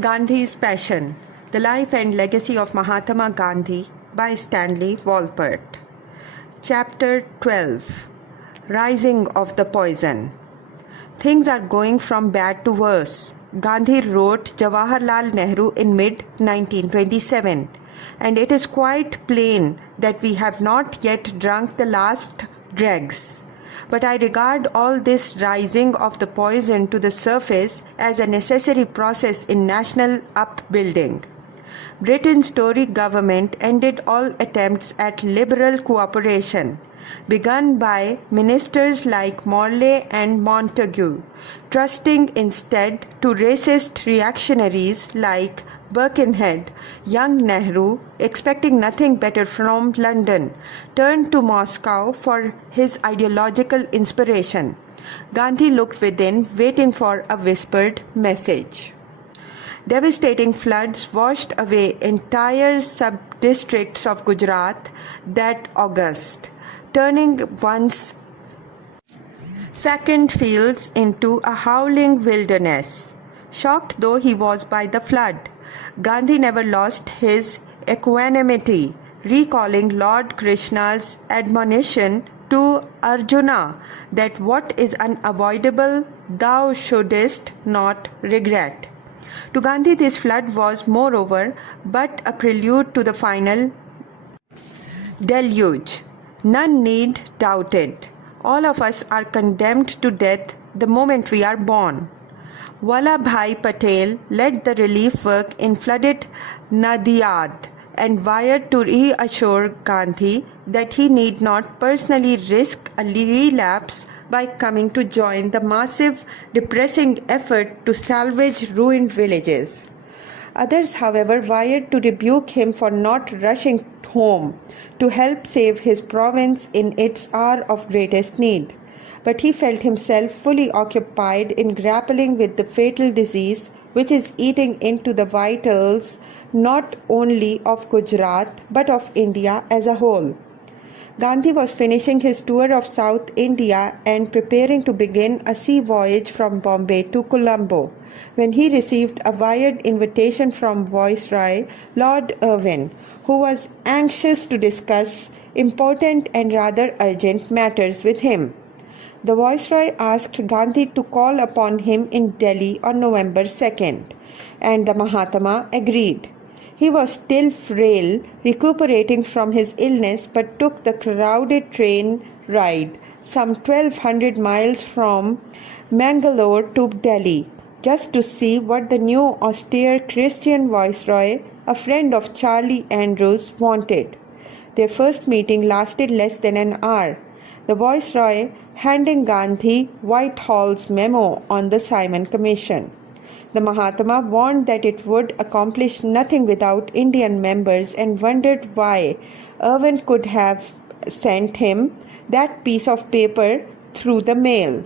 Gandhi's Passion, The Life and Legacy of Mahatma Gandhi by Stanley Wolpert. Chapter 12, Rising of the Poison. Things are going from bad to worse, Gandhi wrote Jawaharlal Nehru in mid-1927, and it is quite plain that we have not yet drunk the last dregs. But I regard all this rising of the poison to the surface as a necessary process in national upbuilding. Britain's Tory government ended all attempts at liberal cooperation, begun by ministers like Morley and Montagu, trusting instead to racist reactionaries like Birkenhead. Young Nehru, expecting nothing better from London, turned to Moscow for his ideological inspiration. Gandhi looked within, waiting for a whispered message. Devastating floods washed away entire sub-districts of Gujarat that August, turning once fecund fields into a howling wilderness. Shocked though he was by the flood, Gandhi never lost his equanimity, recalling Lord Krishna's admonition to Arjuna that what is unavoidable thou shouldest not regret. To Gandhi, this flood was, moreover, but a prelude to the final deluge. None need doubt it. All of us are condemned to death the moment we are born. Vallabhbhai Patel led the relief work in flooded Nadiyad and wired to reassure Gandhi that he need not personally risk a relapse by coming to join the massive, depressing effort to salvage ruined villages. Others, however, wired to rebuke him for not rushing home to help save his province in its hour of greatest need. But he felt himself fully occupied in grappling with the fatal disease which is eating into the vitals not only of Gujarat but of India as a whole. Gandhi was finishing his tour of South India and preparing to begin a sea voyage from Bombay to Colombo when he received a wired invitation from Viceroy Lord Irwin, who was anxious to discuss important and rather urgent matters with him. The Viceroy asked Gandhi to call upon him in Delhi on November 2nd, and the Mahatma agreed. He was still frail, recuperating from his illness, but took the crowded train ride some 1,200 miles from Mangalore to Delhi, just to see what the new austere Christian Viceroy, a friend of Charlie Andrews, wanted. Their first meeting lasted less than an hour, the Viceroy handing Gandhi Whitehall's memo on the Simon Commission. The Mahatma warned that it would accomplish nothing without Indian members and wondered why Irwin could have sent him that piece of paper through the mail.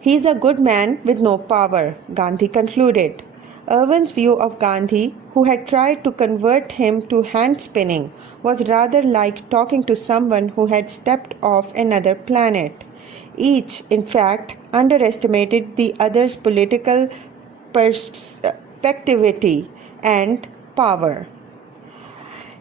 He is a good man with no power, Gandhi concluded. Irwin's view of Gandhi, who had tried to convert him to hand spinning, was rather like talking to someone who had stepped off another planet. Each, in fact, underestimated the other's political perspectivity and power.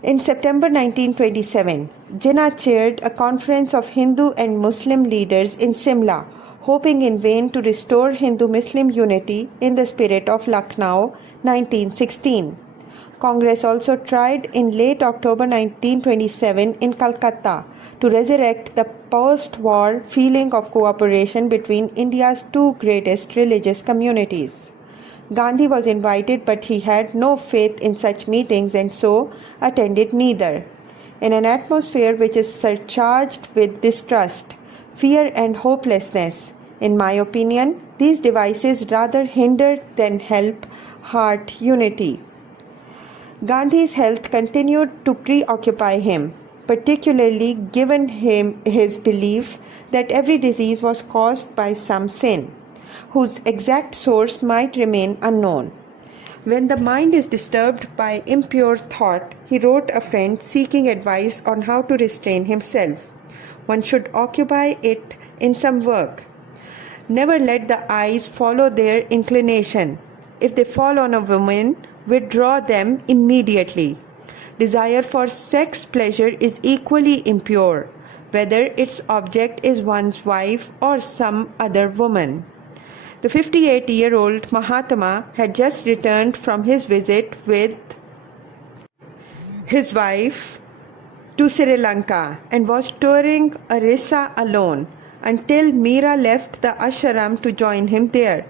In September 1927, Jinnah chaired a conference of Hindu and Muslim leaders in Simla, hoping in vain to restore Hindu-Muslim unity in the spirit of Lucknow 1916. Congress also tried in late October 1927 in Calcutta to resurrect the post-war feeling of cooperation between India's two greatest religious communities. Gandhi was invited, but he had no faith in such meetings and so attended neither. In an atmosphere which is surcharged with distrust, fear and hopelessness, in my opinion, these devices rather hinder than help heart unity. Gandhi's health continued to preoccupy him, particularly given his belief that every disease was caused by some sin, whose exact source might remain unknown. When the mind is disturbed by impure thought, he wrote a friend seeking advice on how to restrain himself. One should occupy it in some work. Never let the eyes follow their inclination. if they fall on a woman, withdraw them immediately. Desire for sex pleasure is equally impure, whether its object is one's wife or some other woman. The 58-year-old Mahatma had just returned from his visit with his wife to Sri Lanka and was touring Orissa alone until Meera left the ashram to join him there.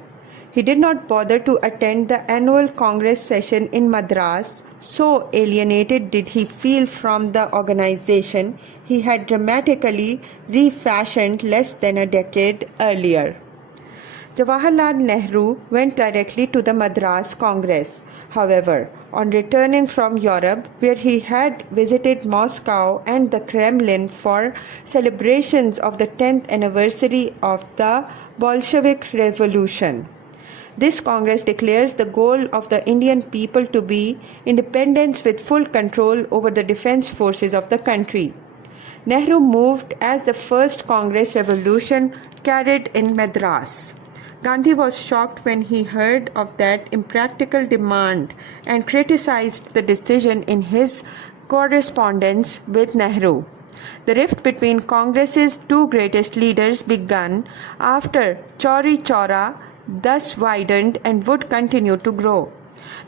He did not bother to attend the annual Congress session in Madras, so alienated did he feel from the organization he had dramatically refashioned less than a decade earlier. Jawaharlal Nehru went directly to the Madras Congress. However, on returning from Europe, where he had visited Moscow and the Kremlin for celebrations of the 10th anniversary of the Bolshevik Revolution, this Congress declares the goal of the Indian people to be independence with full control over the defense forces of the country. Nehru moved as the first Congress revolution carried in Madras. Gandhi was shocked when he heard of that impractical demand and criticized the decision in his correspondence with Nehru. The rift between Congress's two greatest leaders began after Chauri Chaura thus widened and would continue to grow.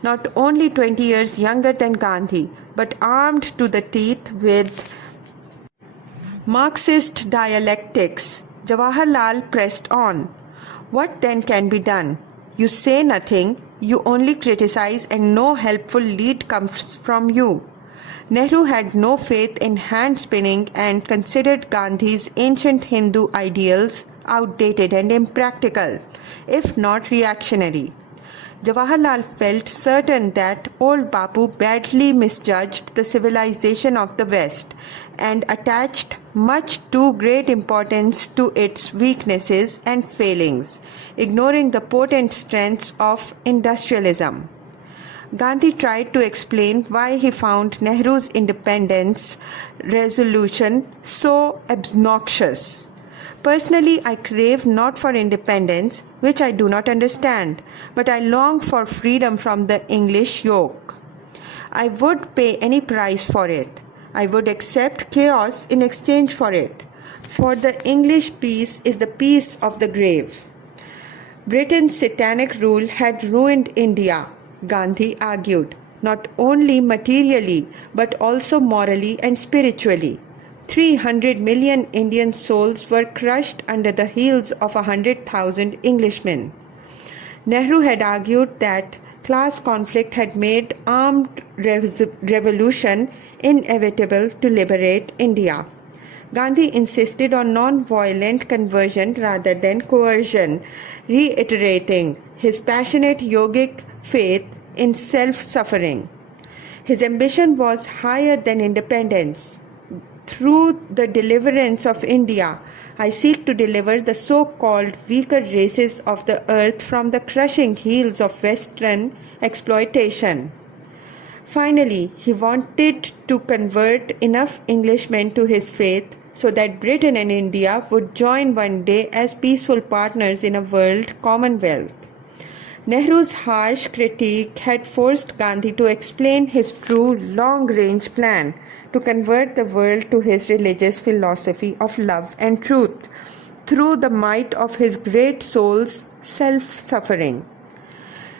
Not only 20 years younger than Gandhi, but armed to the teeth with Marxist dialectics, Jawaharlal pressed on. What then can be done? You say nothing, you only criticize, and no helpful lead comes from you. Nehru had no faith in hand spinning and considered Gandhi's ancient Hindu ideals outdated and impractical, if not reactionary. Jawaharlal felt certain that old Bapu badly misjudged the civilization of the West and attached much too great importance to its weaknesses and failings, ignoring the potent strengths of industrialism. Gandhi tried to explain why he found Nehru's independence resolution so obnoxious. Personally, I crave not for independence, which I do not understand, but I long for freedom from the English yoke. I would pay any price for it. I would accept chaos in exchange for it. For the English peace is the peace of the grave. Britain's satanic rule had ruined India, Gandhi argued, not only materially, but also morally and spiritually. 300 million Indian souls were crushed under the heels of 100,000 Englishmen. Nehru had argued that class conflict had made armed revolution inevitable to liberate India. Gandhi insisted on non-violent conversion rather than coercion, reiterating his passionate yogic faith in self-suffering. His ambition was higher than independence. Through the deliverance of India, I seek to deliver the so-called weaker races of the earth from the crushing heels of Western exploitation. Finally, he wanted to convert enough Englishmen to his faith so that Britain and India would join one day as peaceful partners in a world commonwealth. Nehru's harsh critique had forced Gandhi to explain his true long-range plan to convert the world to his religious philosophy of love and truth through the might of his great soul's self-suffering.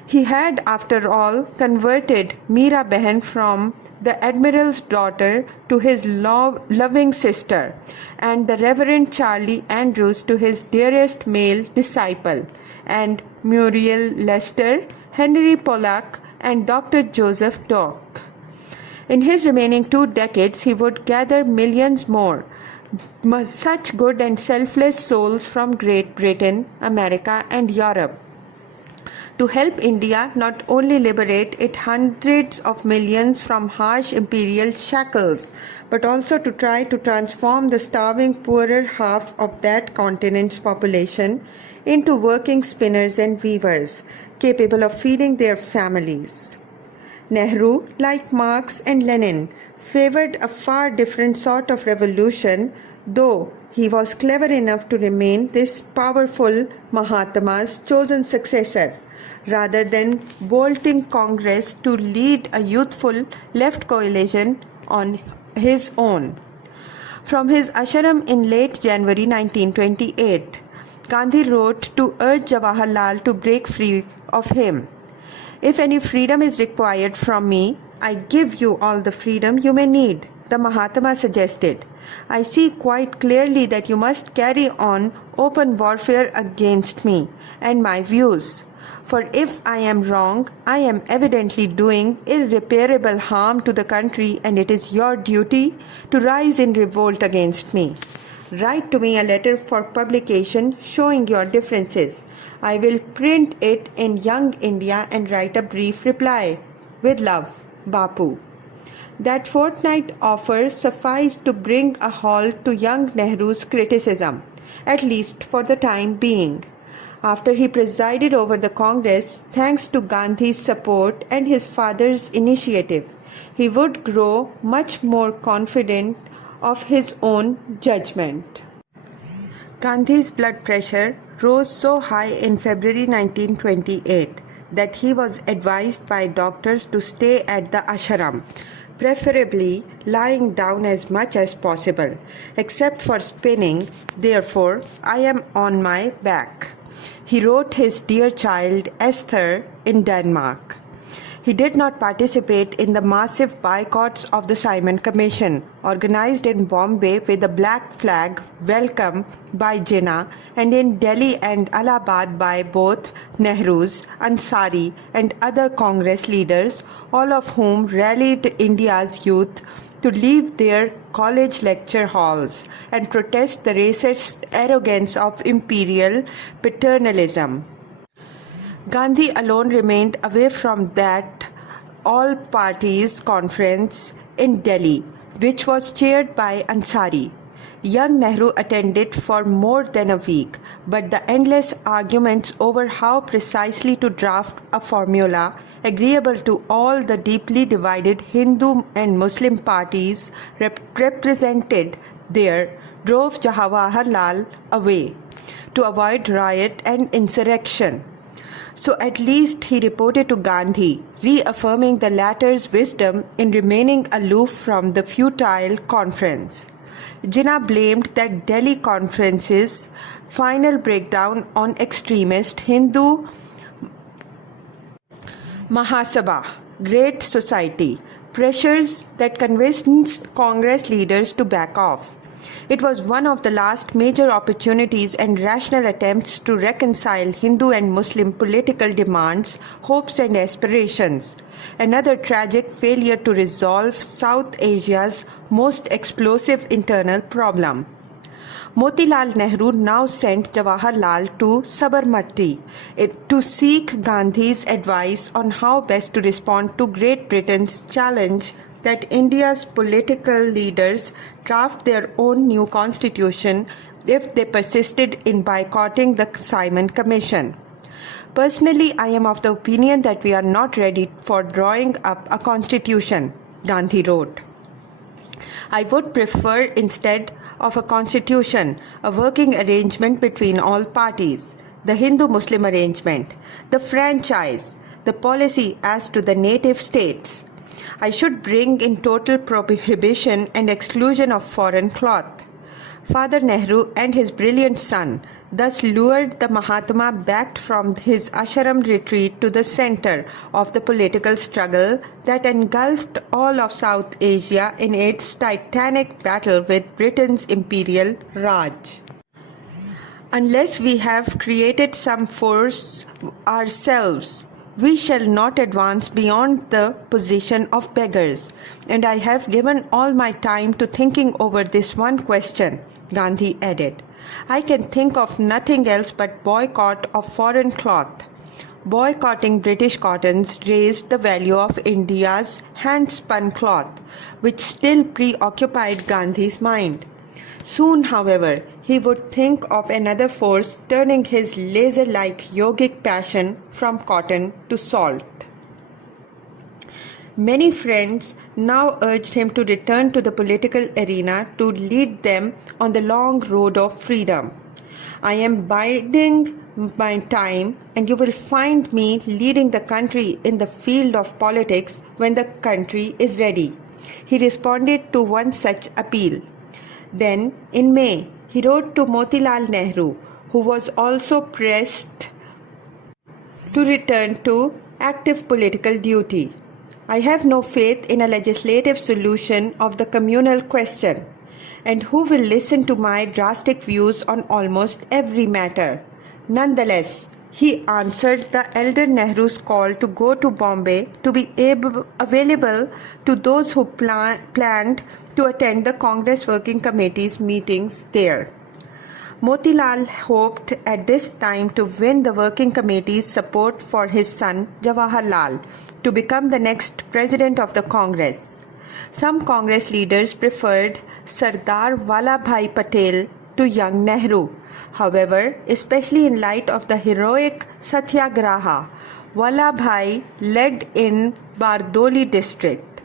He had, after all, converted Meera Behan from the Admiral's daughter to his loving sister, and the Reverend Charlie Andrews to his dearest male disciple, and Muriel Lester, Henry Pollack, and Dr. Joseph Dock. In his remaining 2 decades, he would gather millions more, such good and selfless souls from Great Britain, America, and Europe, to help India not only liberate its hundreds of millions from harsh imperial shackles, but also to try to transform the starving poorer half of that continent's population into working spinners and weavers, capable of feeding their families. Nehru, like Marx and Lenin, favored a far different sort of revolution, though he was clever enough to remain this powerful Mahatma's chosen successor. rather than bolting Congress to lead a youthful left coalition on his own. From his ashram in late January 1928, Gandhi wrote to urge Jawaharlal to break free of him. If any freedom is required from me, I give you all the freedom you may need, the Mahatma suggested. I see quite clearly that you must carry on open warfare against me and my views. For if I am wrong, I am evidently doing irreparable harm to the country, and it is your duty to rise in revolt against me. Write to me a letter for publication showing your differences. I will print it in Young India and write a brief reply. With love, Bapu. That fortnight offer sufficed to bring a halt to young Nehru's criticism, at least for the time being. After he presided over the Congress, thanks to Gandhi's support and his father's initiative, he would grow much more confident of his own judgment. Gandhi's blood pressure rose so high in February 1928 that he was advised by doctors to stay at the ashram, preferably lying down as much as possible. Except for spinning, therefore, I am on my back. He wrote his dear child Esther in Denmark. He did not participate in the massive boycotts of the Simon Commission, organized in Bombay with a black flag welcome by Jinnah, and in Delhi and Allahabad by both Nehru's, Ansari, and other Congress leaders, all of whom rallied India's youth to leave their college lecture halls and protest the racist arrogance of imperial paternalism. Gandhi alone remained away from that all-parties conference in Delhi, which was chaired by Ansari. Young Nehru attended for more than a week, but the endless arguments over how precisely to draft a formula agreeable to all the deeply divided Hindu and Muslim parties represented there drove Jawaharlal away to avoid riot and insurrection. So at least he reported to Gandhi, reaffirming the latter's wisdom in remaining aloof from the futile conference. Jinnah blamed that Delhi conference's final breakdown on extremist Hindu Mahasabha, Great Society, pressures that convinced Congress leaders to back off. It was one of the last major opportunities and rational attempts to reconcile Hindu and Muslim political demands, hopes and aspirations. Another tragic failure to resolve South Asia's most explosive internal problem. Motilal Nehru now sent Jawaharlal to Sabarmati to seek Gandhi's advice on how best to respond to Great Britain's challenge that India's political leaders draft their own new constitution if they persisted in boycotting the Simon Commission. Personally, I am of the opinion that we are not ready for drawing up a constitution, Gandhi wrote. I would prefer, instead of a constitution, a working arrangement between all parties, the Hindu-Muslim arrangement, the franchise, the policy as to the native states. I should bring in total prohibition and exclusion of foreign cloth. Father Nehru and his brilliant son thus lured the Mahatma back from his ashram retreat to the center of the political struggle that engulfed all of South Asia in its titanic battle with Britain's imperial Raj. Unless we have created some force ourselves, we shall not advance beyond the position of beggars, and I have given all my time to thinking over this one question, Gandhi added. I can think of nothing else but boycott of foreign cloth. Boycotting British cottons raised the value of India's hand-spun cloth, which still preoccupied Gandhi's mind. Soon, however, he would think of another force turning his laser-like yogic passion from cotton to salt. Many friends now urged him to return to the political arena to lead them on the long road of freedom. I am biding my time, and you will find me leading the country in the field of politics when the country is ready. He responded to one such appeal. Then, in May, he wrote to Motilal Nehru, who was also pressed to return to active political duty. I have no faith in a legislative solution of the communal question, and who will listen to my drastic views on almost every matter. Nonetheless, he answered the elder Nehru's call to go to Bombay to be available to those who planned to attend the Congress Working Committee's meetings there. Motilal hoped at this time to win the Working Committee's support for his son Jawaharlal to become the next president of the Congress. Some Congress leaders preferred Sardar Vallabhbhai Patel to young Nehru. However, especially in light of the heroic Satyagraha Vallabhbhai led in Bardoli district,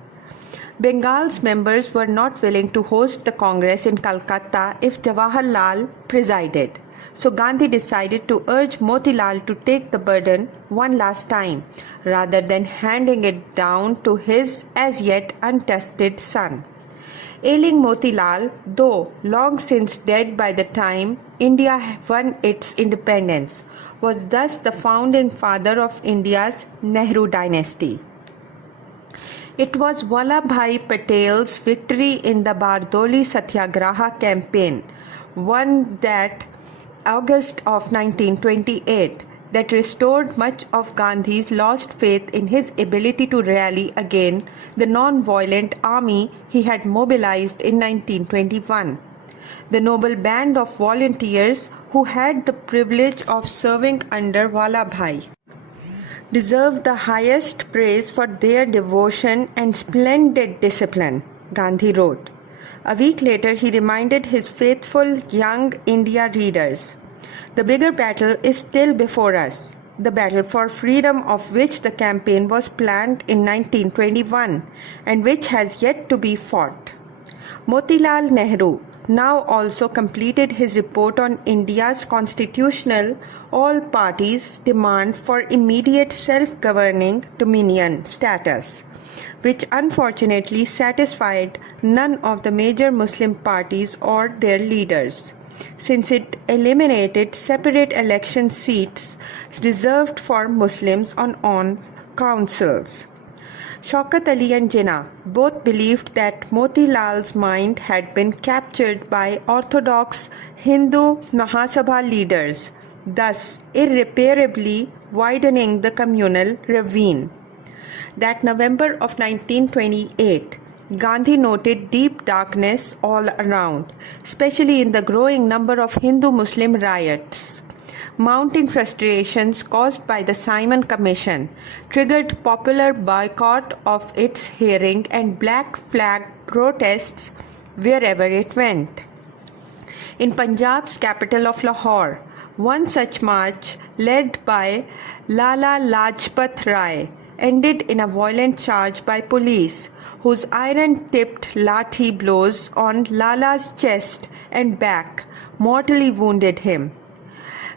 Bengal's members were not willing to host the Congress in Calcutta if Jawaharlal presided. So Gandhi decided to urge Motilal to take the burden one last time, rather than handing it down to his as yet untested son. Ailing Motilal, though long since dead by the time India won its independence, was thus the founding father of India's Nehru dynasty. It was Vallabhbhai Patel's victory in the Bardoli Satyagraha campaign, won that August of 1928, that restored much of Gandhi's lost faith in his ability to rally again the non-violent army he had mobilized in 1921. The noble band of volunteers who had the privilege of serving under Vallabhbhai deserve the highest praise for their devotion and splendid discipline, Gandhi wrote. A week later, he reminded his faithful young India readers, "The bigger battle is still before us, the battle for freedom of which the campaign was planned in 1921 and which has yet to be fought." Motilal Nehru now also completed his report on India's constitutional all-parties demand for immediate self-governing dominion status, which unfortunately satisfied none of the major Muslim parties or their leaders, since it eliminated separate election seats reserved for Muslims on councils. Shaukat Ali and Jinnah both believed that Motilal's mind had been captured by orthodox Hindu Mahasabha leaders, thus irreparably widening the communal ravine. That November of 1928, Gandhi noted deep darkness all around, especially in the growing number of Hindu-Muslim riots. Mounting frustrations caused by the Simon Commission triggered popular boycott of its hearing and black flag protests wherever it went. In Punjab's capital of Lahore, one such march, led by Lala Lajpat Rai, ended in a violent charge by police, whose iron-tipped lathi blows on Lala's chest and back mortally wounded him.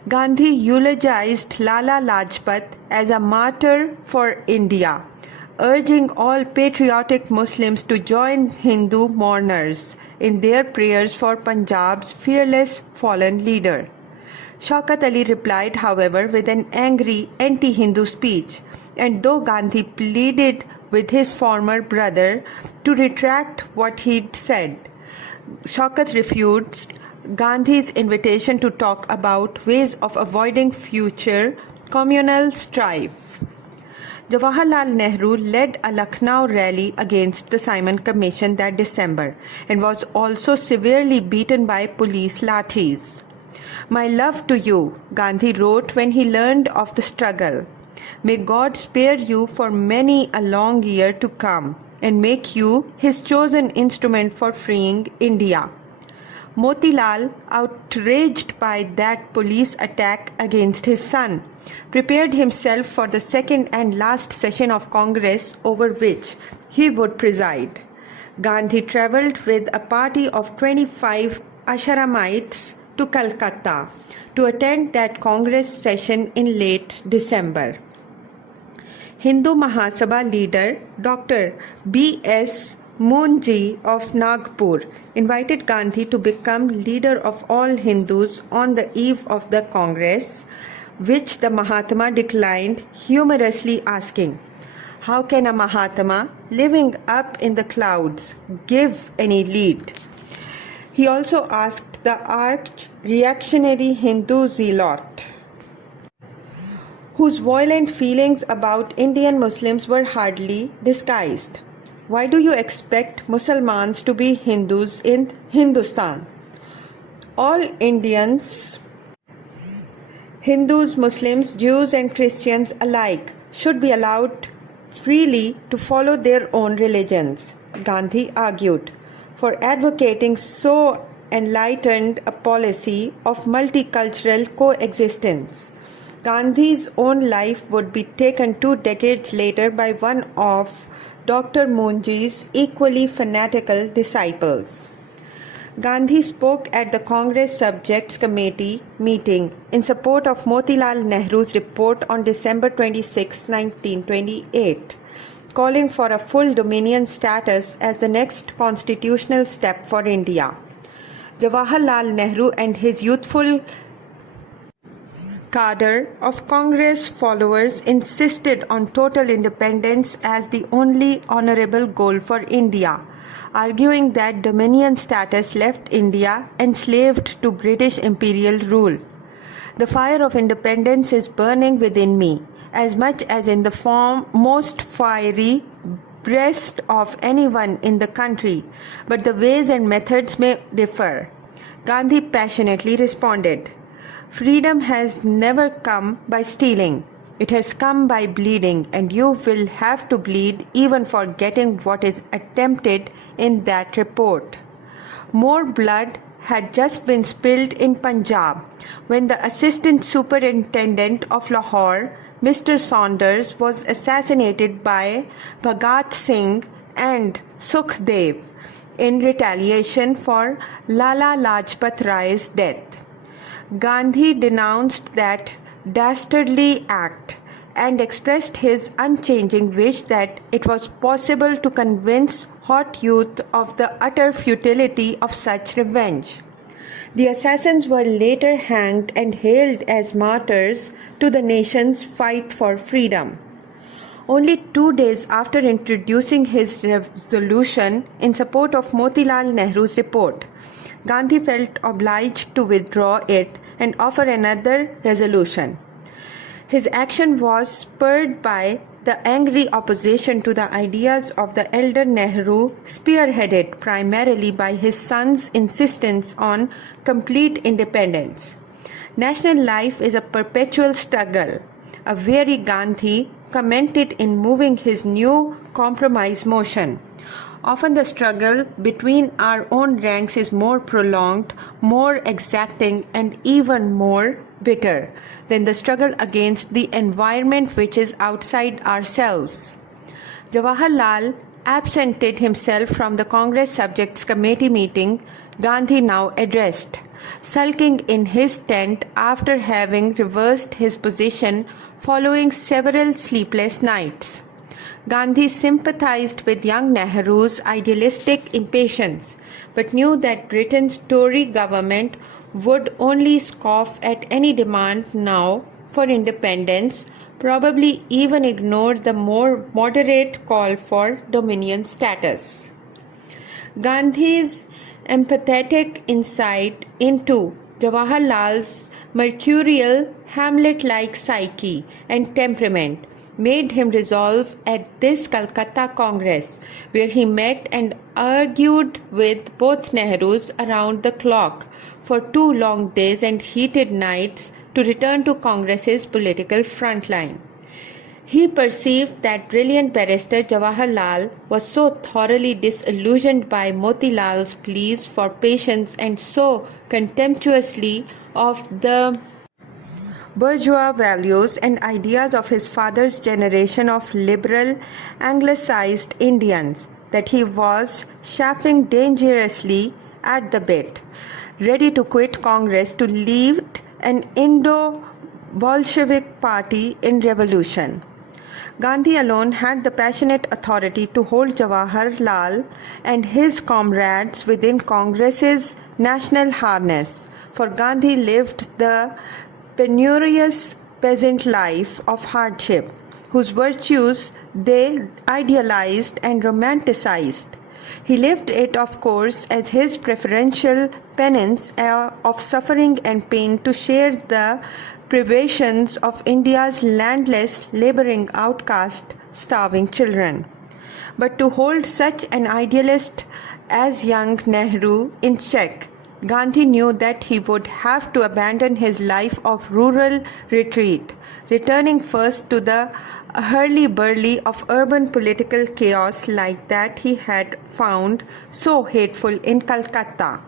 Gandhi eulogized Lala Lajpat as a martyr for India, urging all patriotic Muslims to join Hindu mourners in their prayers for Punjab's fearless fallen leader. Shaukat Ali replied, however, with an angry anti-Hindu speech, and though Gandhi pleaded with his former brother to retract what he'd said, Shaukat refused Gandhi's invitation to talk about ways of avoiding future communal strife. Jawaharlal Nehru led a Lucknow rally against the Simon Commission that December and was also severely beaten by police lathis. "My love to you," Gandhi wrote when he learned of the struggle. "May God spare you for many a long year to come and make you his chosen instrument for freeing India." Motilal, outraged by that police attack against his son, prepared himself for the second and last session of Congress over which he would preside. Gandhi travelled with a party of 25 Asharamites to Calcutta to attend that Congress session in late December. Hindu Mahasabha leader Dr. B.S. Munji of Nagpur invited Gandhi to become leader of all Hindus on the eve of the Congress, which the Mahatma declined, humorously asking, "How can a Mahatma living up in the clouds give any lead?" He also asked the arch-reactionary Hindu zealot, whose violent feelings about Indian Muslims were hardly disguised, "Why do you expect Muslims to be Hindus in Hindustan? All Indians, Hindus, Muslims, Jews and Christians alike, should be allowed freely to follow their own religions," Gandhi argued, for advocating so enlightened a policy of multicultural coexistence. Gandhi's own life would be taken 2 decades later by one of Dr. Munji's equally fanatical disciples. Gandhi spoke at the Congress Subjects Committee meeting in support of Motilal Nehru's report on December 26, 1928, calling for a full dominion status as the next constitutional step for India. Jawaharlal Nehru and his youthful cadre of Congress followers insisted on total independence as the only honorable goal for India, arguing that dominion status left India enslaved to British imperial rule. "The fire of independence is burning within me, as much as in the most fiery breast of anyone in the country, but the ways and methods may differ," Gandhi passionately responded. "Freedom has never come by stealing. It has come by bleeding, and you will have to bleed even for getting what is attempted in that report." More blood had just been spilled in Punjab when the Assistant Superintendent of Lahore, Mr. Saunders, was assassinated by Bhagat Singh and Sukhdev in retaliation for Lala Lajpat Rai's death. Gandhi denounced that dastardly act and expressed his unchanging wish that it was possible to convince hot youth of the utter futility of such revenge. The assassins were later hanged and hailed as martyrs to the nation's fight for freedom. Only 2 days after introducing his resolution in support of Motilal Nehru's report, Gandhi felt obliged to withdraw it and offer another resolution. His action was spurred by the angry opposition to the ideas of the elder Nehru, spearheaded primarily by his son's insistence on complete independence. "National life is a perpetual struggle," a weary Gandhi commented in moving his new compromise motion. "Often the struggle between our own ranks is more prolonged, more exacting, and even more bitter than the struggle against the environment which is outside ourselves." Jawaharlal absented himself from the Congress Subjects Committee meeting Gandhi now addressed, sulking in his tent after having reversed his position following several sleepless nights. Gandhi sympathized with young Nehru's idealistic impatience, but knew that Britain's Tory government would only scoff at any demand now for independence, probably even ignore the more moderate call for dominion status. Gandhi's empathetic insight into Jawaharlal's mercurial, Hamlet-like psyche and temperament made him resolve at this Calcutta Congress, where he met and argued with both Nehrus around the clock for 2 long days and heated nights, to return to Congress's political frontline. He perceived that brilliant barrister Jawaharlal was so thoroughly disillusioned by Motilal's pleas for patience and so contemptuously of the bourgeois values and ideas of his father's generation of liberal, anglicized Indians that he was chafing dangerously at the bit. ready to quit Congress to lead an Indo-Bolshevik party in revolution. Gandhi alone had the passionate authority to hold Jawaharlal and his comrades within Congress's national harness, for Gandhi lived the penurious peasant life of hardship, whose virtues they idealized and romanticized. He lived it, of course, as his preferential penance of suffering and pain to share the privations of India's landless, laboring, outcast, starving children. But to hold such an idealist as young Nehru in check, Gandhi knew that he would have to abandon his life of rural retreat, returning first to the hurly-burly of urban political chaos like that he had found so hateful in Calcutta,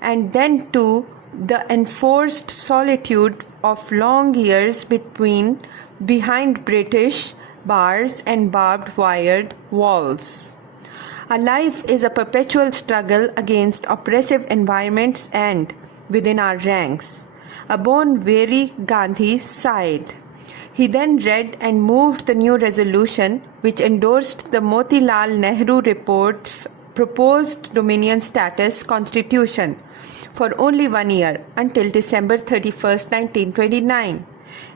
and then to the enforced solitude of long years behind British bars and barbed-wired walls. Our life is a perpetual struggle against oppressive environments and within our ranks. A bone-weary Gandhi sighed. He then read and moved the new resolution which endorsed the Motilal Nehru Report's proposed Dominion Status Constitution for only 1 year, until December 31st, 1929.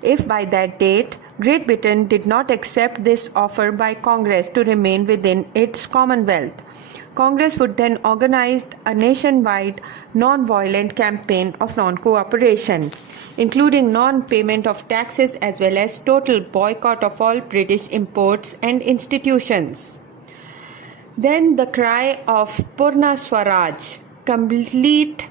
If by that date Great Britain did not accept this offer by Congress to remain within its Commonwealth, Congress would then organize a nationwide non-violent campaign of non-cooperation, including non-payment of taxes as well as total boycott of all British imports and institutions. Then the cry of Purna Swaraj, complete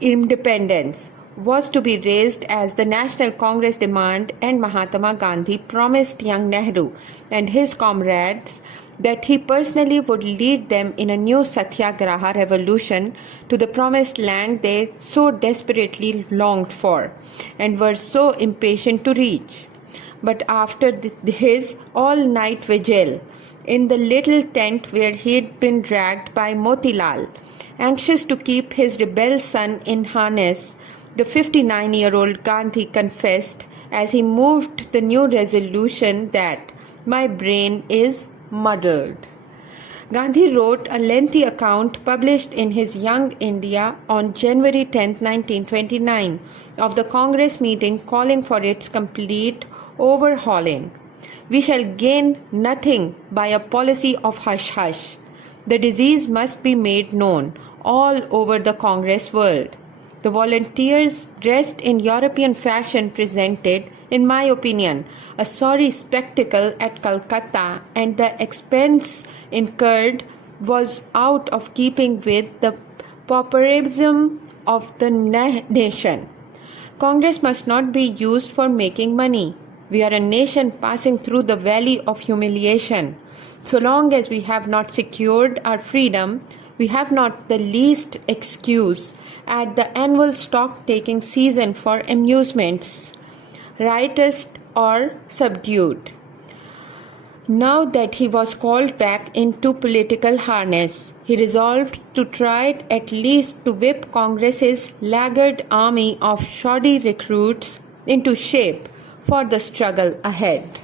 independence, was to be raised as the National Congress demand, and Mahatma Gandhi promised young Nehru and his comrades that he personally would lead them in a new Satyagraha revolution to the promised land they so desperately longed for and were so impatient to reach. But after his all-night vigil in the little tent where he had been dragged by Motilal, anxious to keep his rebel son in harness, the 59-year-old Gandhi confessed as he moved the new resolution that "my brain is muddled." Gandhi wrote a lengthy account published in his Young India on January 10, 1929, of the Congress meeting calling for its complete overhauling. "We shall gain nothing by a policy of hush-hush. The disease must be made known all over the Congress world. The volunteers, dressed in European fashion, presented, in my opinion, a sorry spectacle at Calcutta, and the expense incurred was out of keeping with the pauperism of the nation. Congress must not be used for making money. We are a nation passing through the valley of humiliation. So long as we have not secured our freedom, we have not the least excuse at the annual stock-taking season for amusements, riotous or subdued." Now that he was called back into political harness, he resolved to try at least to whip Congress's laggard army of shoddy recruits into shape for the struggle ahead.